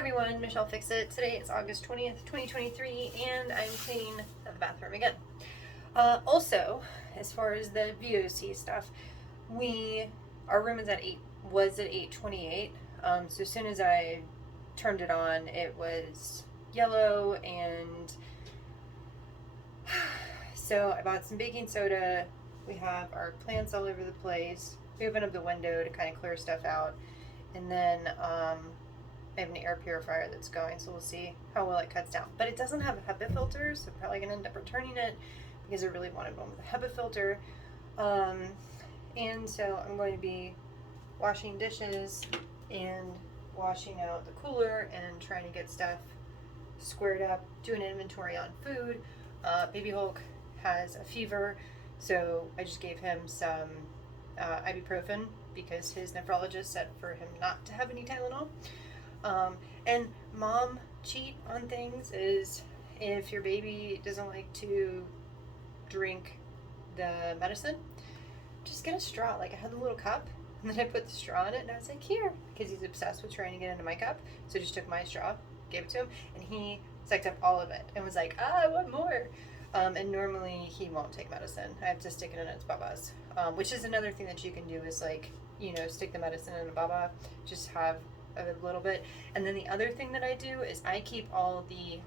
everyone, Michelle Fix It. Today is August 20th, 2023, and I'm cleaning the bathroom again. Also, as far as the VOC stuff, our room was at 8:28. So as soon as I turned it on, it was yellow, and so I bought some baking soda. We have our plants all over the place. We opened up the window to kind of clear stuff out, and then I have an air purifier that's going, so we'll see how well it cuts down. But it doesn't have a HEPA filter, so I'm probably going to end up returning it because I really wanted one with a HEPA filter. And so I'm going to be washing dishes and washing out the cooler and trying to get stuff squared up, doing an inventory on food. Baby Hulk has a fever, so I just gave him some ibuprofen because his nephrologist said for him not to have any Tylenol. And mom cheat on things is if your baby doesn't like to drink the medicine, just get a straw. Like I had the little cup, and then I put the straw in it, and I was like, here, because he's obsessed with trying to get into my cup. So I just took my straw, gave it to him, and he sucked up all of it and was like, I want more. And normally he won't take medicine. I have to stick it in its babas, which is another thing that you can do is like, stick the medicine in a baba, just have a little bit. And then the other thing that I do is I keep all the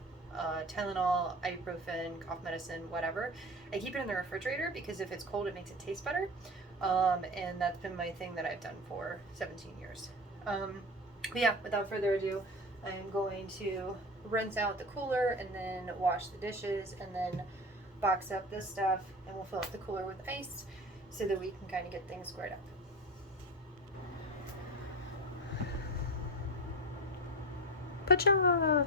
Tylenol, ibuprofen, cough medicine, whatever. I keep it in the refrigerator because if it's cold, it makes it taste better. And that's been my thing that I've done for 17 years. But yeah, without further ado, I'm going to rinse out the cooler and then wash the dishes and then box up this stuff, and we'll fill up the cooler with ice so that we can kind of get things squared up. Pacha!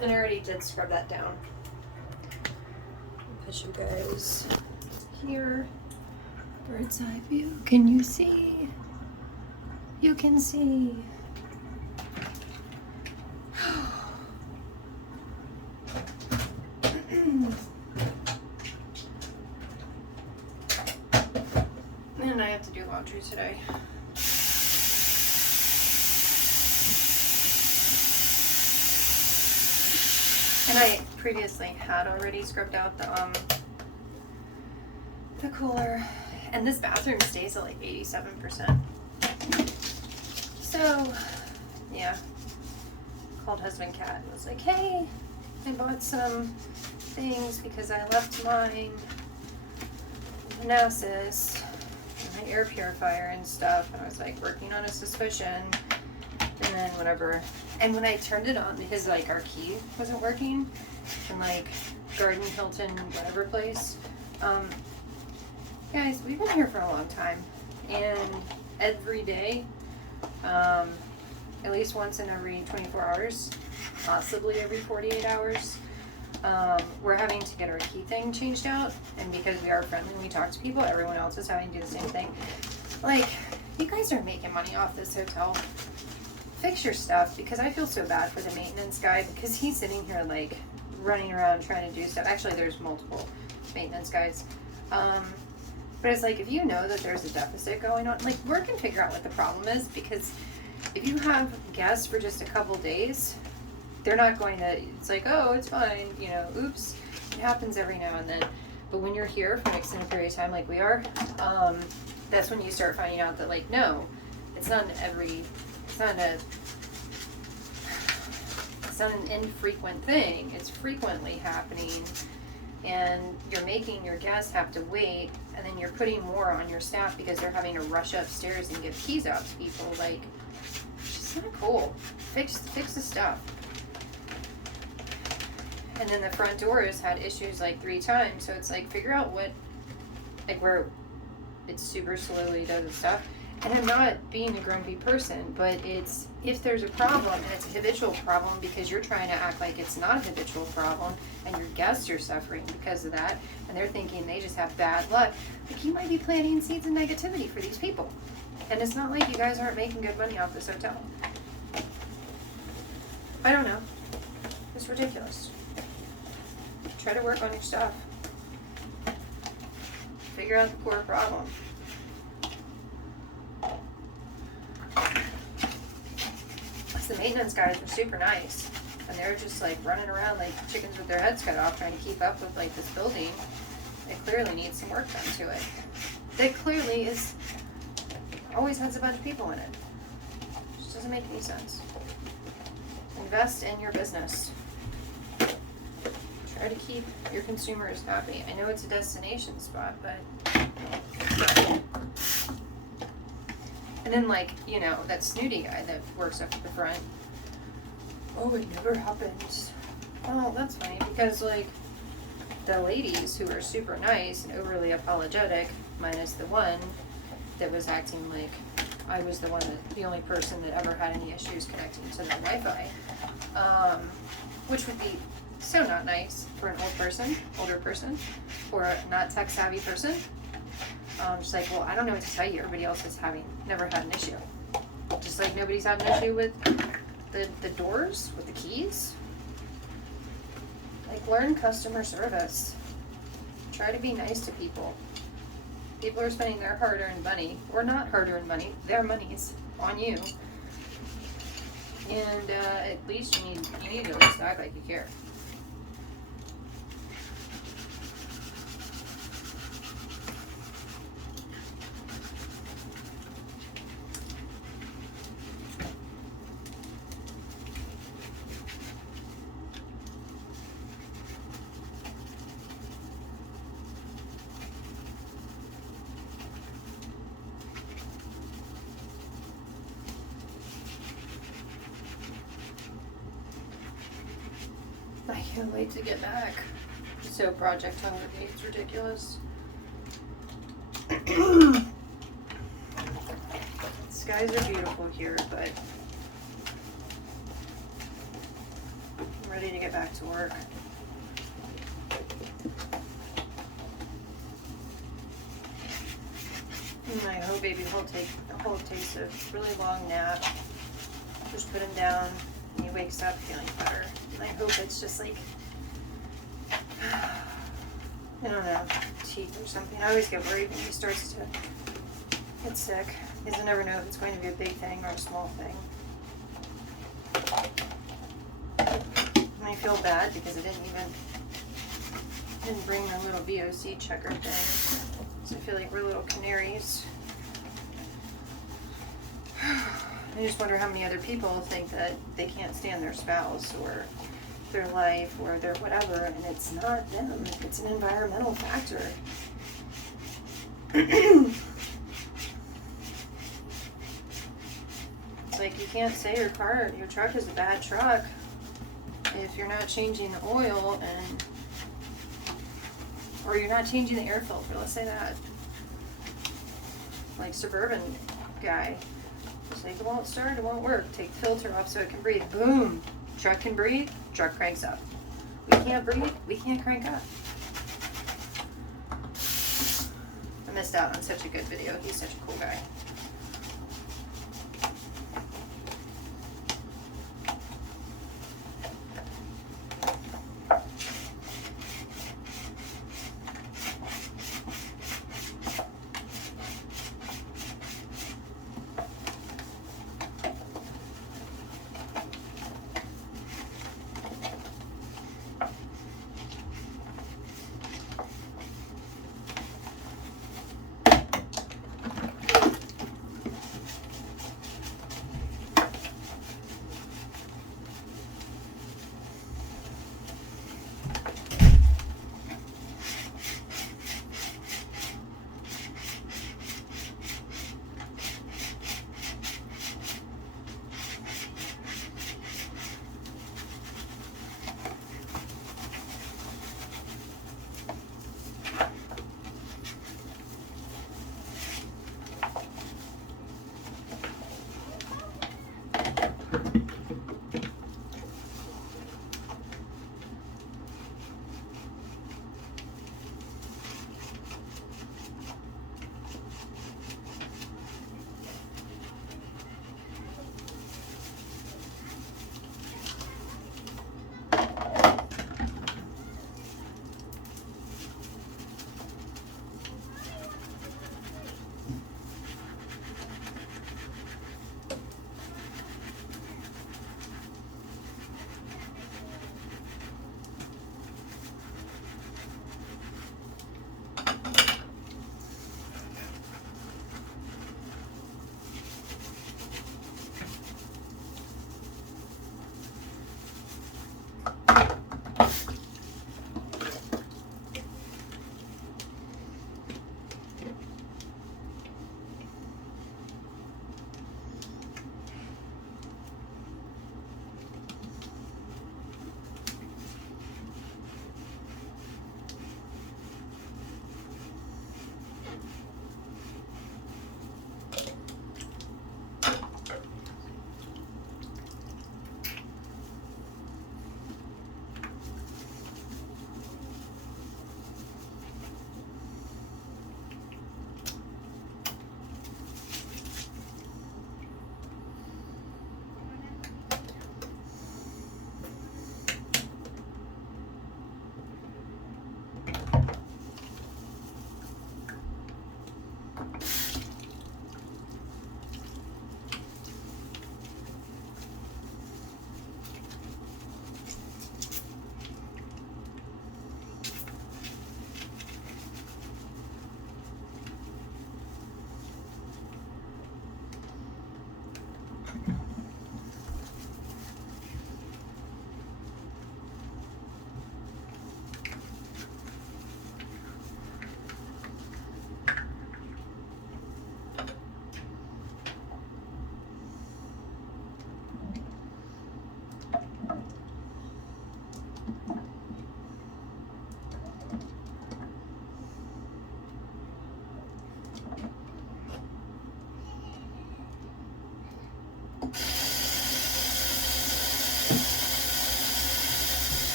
And I already did scrub that down. I'll put you guys here. Bird's eye view. Can you see? You can see. And I have to do laundry today. And I previously had already scrubbed out the cooler, and this bathroom stays at like 87%. So, yeah, called husband Cat and was like, hey, I bought some things because I left mine Manassas, my air purifier and stuff, and I was like working on a suspicion. And then whatever, and when I turned it on, because like our key wasn't working, and like Garden Hilton, whatever place, guys, we've been here for a long time, and every day, at least once in every 24 hours, possibly every 48 hours, we're having to get our key thing changed out, and because we are friendly and we talk to people, everyone else is having to do the same thing. Like, you guys are making money off this hotel. Fix your stuff, because I feel so bad for the maintenance guy, because he's sitting here like running around trying to do stuff. Actually, there's multiple maintenance guys, but it's like, if you know that there's a deficit going on, like, work and figure out what the problem is, because if you have guests for just a couple days, they're not going to, it's like, oh, it's fine, oops, it happens every now and then. But when you're here for an extended period of time like we are, that's when you start finding out that, like, no, it's not an infrequent thing. It's frequently happening, and you're making your guests have to wait, and then you're putting more on your staff because they're having to rush upstairs and give keys out to people. Like, it's just not cool. Fix the stuff. And then the front doors had issues like 3 times, so it's like, figure out what, like, where it super slowly does its stuff. And I'm not being a grumpy person, but it's, if there's a problem and it's a habitual problem because you're trying to act like it's not a habitual problem, and your guests are suffering because of that, and they're thinking they just have bad luck, like, you might be planting seeds of negativity for these people. And it's not like you guys aren't making good money off this hotel. I don't know. It's ridiculous. Try to work on your stuff. Figure out the core problem. The maintenance guys were super nice, and they were just like running around like chickens with their heads cut off trying to keep up with like this building. It clearly needs some work done to it. It clearly is always has a bunch of people in it. Just doesn't make any sense. Invest in your business. Try to keep your consumers happy. I know it's a destination spot, but and then, like, you know, that snooty guy that works up at the front. Oh, it never happens. Well, that's funny because, like, the ladies who are super nice and overly apologetic, minus the one that was acting like I was the only person that ever had any issues connecting to the Wi-Fi, which would be so not nice for an older person, or a not tech savvy person. Just like, well, I don't know what to tell you. Everybody else is never had an issue. Just like nobody's had an issue with the doors, with the keys. Like, learn customer service. Try to be nice to people. People are spending their hard-earned money, or not hard-earned money, their money's on you. And at least you need to at least act like you care. I can't wait to get back. So Project Hunger Games ridiculous. Skies are beautiful here, but I'm ready to get back to work. And I hope baby will take a really long nap. Just put him down and he wakes up feeling better. And I hope it's just like, I don't know, teeth or something. I always get worried when he starts to get sick, because I never know if it's going to be a big thing or a small thing. And I feel bad because I didn't bring the little VOC checker thing. So I feel like we're little canaries. I just wonder how many other people think that they can't stand their spouse or their life or their whatever, and it's not them, it's an environmental factor. It's like, you can't say your truck is a bad truck if you're not changing the oil or you're not changing the air filter, let's say that. Like Suburban guy. It's like, it won't start, it won't work. Take the filter off so it can breathe. Boom! Truck can breathe, truck cranks up. We can't breathe, we can't crank up. I missed out on such a good video. He's such a cool guy.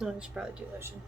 No, I should probably do lotion.